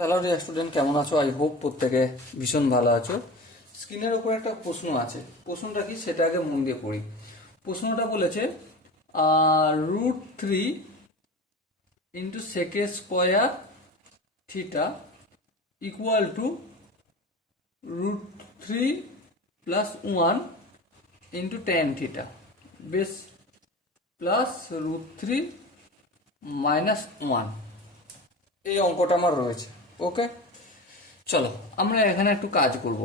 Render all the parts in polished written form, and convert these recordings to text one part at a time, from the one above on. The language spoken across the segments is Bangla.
হ্যালো ডিয়ার স্টুডেন্ট, কেমন আছো? আই হোপ প্রত্যেকে ভীষণ ভালো আছো। স্ক্রিনের ওপর একটা প্রশ্ন আছে, প্রশ্নটা কি সেটা আগে মন দিয়ে পড়ি। প্রশ্নটা বলেছে √3 ইন্টু সেকে square theta equal two √3 plus 1 into tan theta বেশ প্লাস √3 মাইনাস 1। এই অঙ্কটা আমার রয়েছে। ওকে, চলো আমরা এখানে একটু কাজ করব।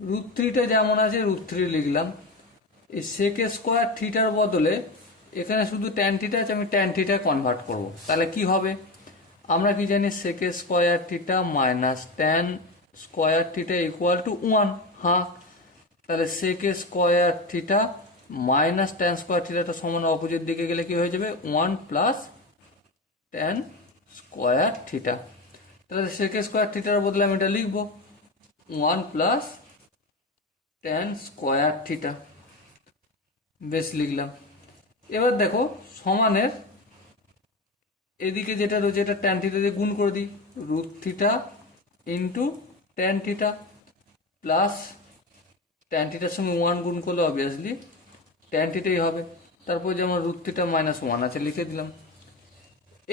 √3টা যেমন আছে √3 লিখলাম, এই সেকে স্কোয়ার থিটার বদলে এখানে শুধু ট্যান থিটা আছে, আমি ট্যান থিটা কনভার্ট করব। তাহলে কি হবে? আমরা কি জানি sec square theta minus tan square theta equal to 1। হ্যাঁ, তাহলে sec square theta minus tan square থিটাটা সমান অপোজিট দিকে গেলে কি হয়ে যাবে? 1 প্লাস ট্যান স্কোয়ার থিটা। তাহলে সেকে স্কোয়ার থিটার বদলে আমি এটা লিখবো 1 প্লাস ট্যান স্কোয়ার থিটা। বেশ, লিখলাম। এবার দেখো সমানের এদিকে যেটা রয়েছে এটা ট্যান থিটা দিয়ে গুণ করে দিই, √theta into tan theta plus tan থিটার সঙ্গে 1 গুণ করলে অবভিয়াসলি ট্যান থিটাই হবে। তারপর যেমন √থিটা মাইনাস 1 আছে লিখে দিলাম।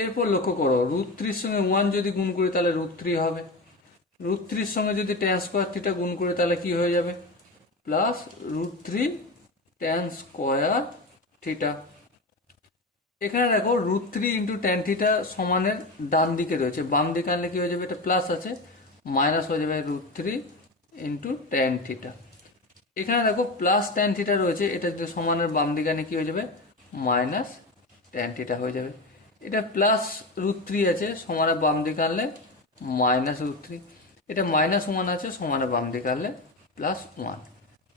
এরপর লক্ষ্য করো, √3 সঙ্গে 1 যদি গুণ করি তাহলে √3 হবে। √3 সঙ্গে যদি ট্যান স্কোয়ার থিটা গুণ করি তাহলে কি হয়ে যাবে? Plus √3 tan square theta. এখানে দেখো √3 ইন্টু ট্যান থিটা সমানের ডান দিকে রয়েছে, বাম দিকে আনলে কি হয়ে যাবে? এটা প্লাস আছে, মাইনাস হয়ে যাবে √3 ইন্টু ট্যান থিটা। এখানে দেখো প্লাস ট্যান থিটা রয়েছে, এটা যদি সমানের বাম দিকে আনে কি হয়ে যাবে? মাইনাস ট্যান থিটা হয়ে যাবে। এটা প্লাস √3 আছে, সমানের বাম দিকে আনলে মাইনাস √3। এটা মাইনাস 1 আছে, সমানের বাম দিকে আনলে প্লাস 1।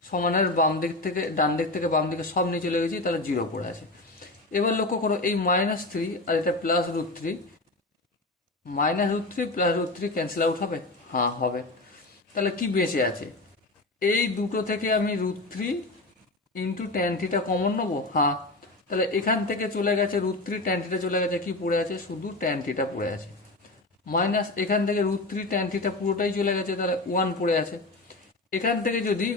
সমানের বাম দিক থেকে ডান দিক থেকে বাম দিকে সব নিয়ে চলে গেছি, তাহলে 0 পড়ে আছে। এবার লক্ষ্য করো এই -3 আর এটা প্লাস √3, -√3 প্লাস √3 ক্যান্সেল আউট হবে? হ্যাঁ, হবে। তাহলে কি বেঁচে আছে? এই দুটো থেকে আমি √3 ইন্টু ট্যান থিটা কমন নেবো। হ্যাঁ, তাহলে এখান থেকে চলে গেছে √3, ট্যান থিটা চলে গেছে, কি পড়ে আছে? শুধু ট্যান থিটা পড়ে আছে। মাইনাস এখান থেকে √3 ট্যান থিটা পুরোটাই চলে গেছে, তাহলে 1 পড়ে আছে। এখান থেকে যদি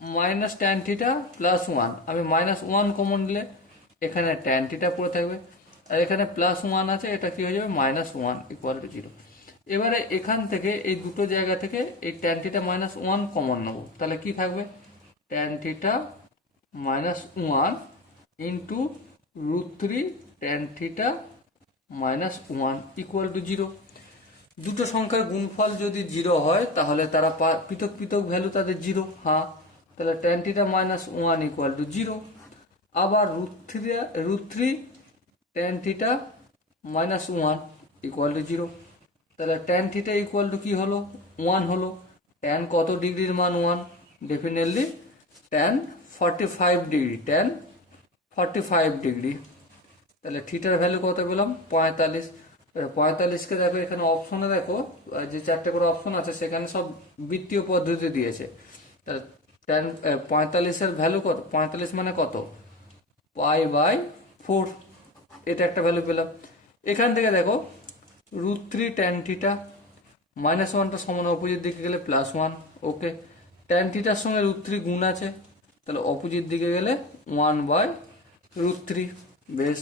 মাইনাস ট্যান থিটা প্লাস 1, আমি -1 কমন নিলে এখানে ট্যান থিটা পড়ে থাকবে, আর এখানে প্লাস 1 আছে, এটা কি হয়ে যাবে? -1 ইকুয়াল টু 0। এবারে এখান থেকে এই দুটো জায়গা থেকে এই ট্যান থিটা -1 কমন নেব, তাহলে কি থাকবে? Tan theta -1 into √3 tan theta -1 equal to 0। দুটো সংখ্যার গুণফল যদি 0 হয় তাহলে তারা পৃথক পৃথক ভ্যালু তাদের 0। হ্যাঁ, তাহলে ট্যান থিটা -1 ইকুয়াল টু 0। আবার √3 ট্যান থিটা -1 ইকুয়াল টু 0। তাহলে ট্যান থিটা ইকুয়াল টু কি হলো? 1 হলো। ট্যান কত ডিগ্রির মান 1? Definitely tan 45 degree, tan 45 degree. তাহলে থিটার ভ্যালু কত পেলাম? 45। 45কে দেখো এখানে অপশনে দেখো, যে 4টে করে অপশন আছে সেখানে সব বৃত্তীয় পদ্ধতি দিয়েছে। তাহলে ট্যান 45-এর ভ্যালু কত? 45 মানে কত? π/4। এটা একটা ভ্যালু পেলাম। এখান থেকে দেখো √3 ট্যান থিটা -1টা সমান অপোজিট দিকে গেলে +1। ওকে, ট্যান থিটার সঙ্গে √3 গুণ আছে, তাহলে অপোজিট দিকে গেলে 1/√3। বেশ,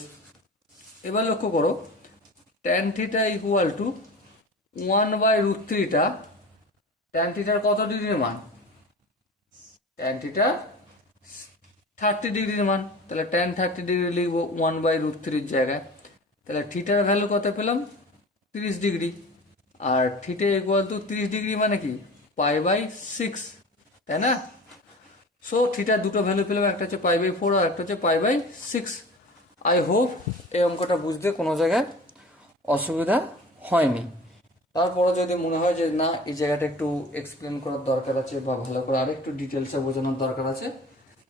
এবার লক্ষ্য করো ট্যান থিটা ইকুয়াল টু 1/√3টা ট্যান থিটার কত ডিগ্রির মান? ট্যান থিটার 30 ডিগ্রির মান, তাহলে ট্যান 30 ডিগ্রি লিখবো 1/√3 জায়গায়। তাহলে থিটার ভ্যালু কত পেলাম? 30 ডিগ্রি। আর থিটা ইকুয়াল টু 30 ডিগ্রি মানে কি? π/6, তাই না? সো থিটার দুটো ভ্যালু পেলাম, একটা হচ্ছে π/4 আর একটা হচ্ছে π/6। আই হোপ এই অঙ্কটা বুঝতে কোনো জায়গায় অসুবিধা হয়নি। তারপরে যদি মনে হয় যে না এই জায়গাটা একটু এক্সপ্লেন করার দরকার আছে বা ভালো করে আরেকটু ডিটেলসে বোঝানোর দরকার আছে,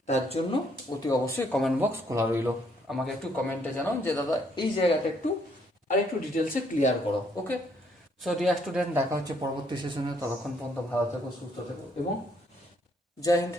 তার জন্য অতি অবশ্যই কমেন্ট বক্স খোলা রইল। আমাকে একটু কমেন্টে জানাও যে দাদা এই জায়গাটা একটু আরেকটু ডিটেলসে ক্লিয়ার করো। ওকে, সো ডিয়ার স্টুডেন্ট, দেখা হচ্ছে পরবর্তী সেশনে। ততক্ষণ পর্যন্ত ভালো থেকো, সুস্থ থেকো এবং জয় হিন্দ।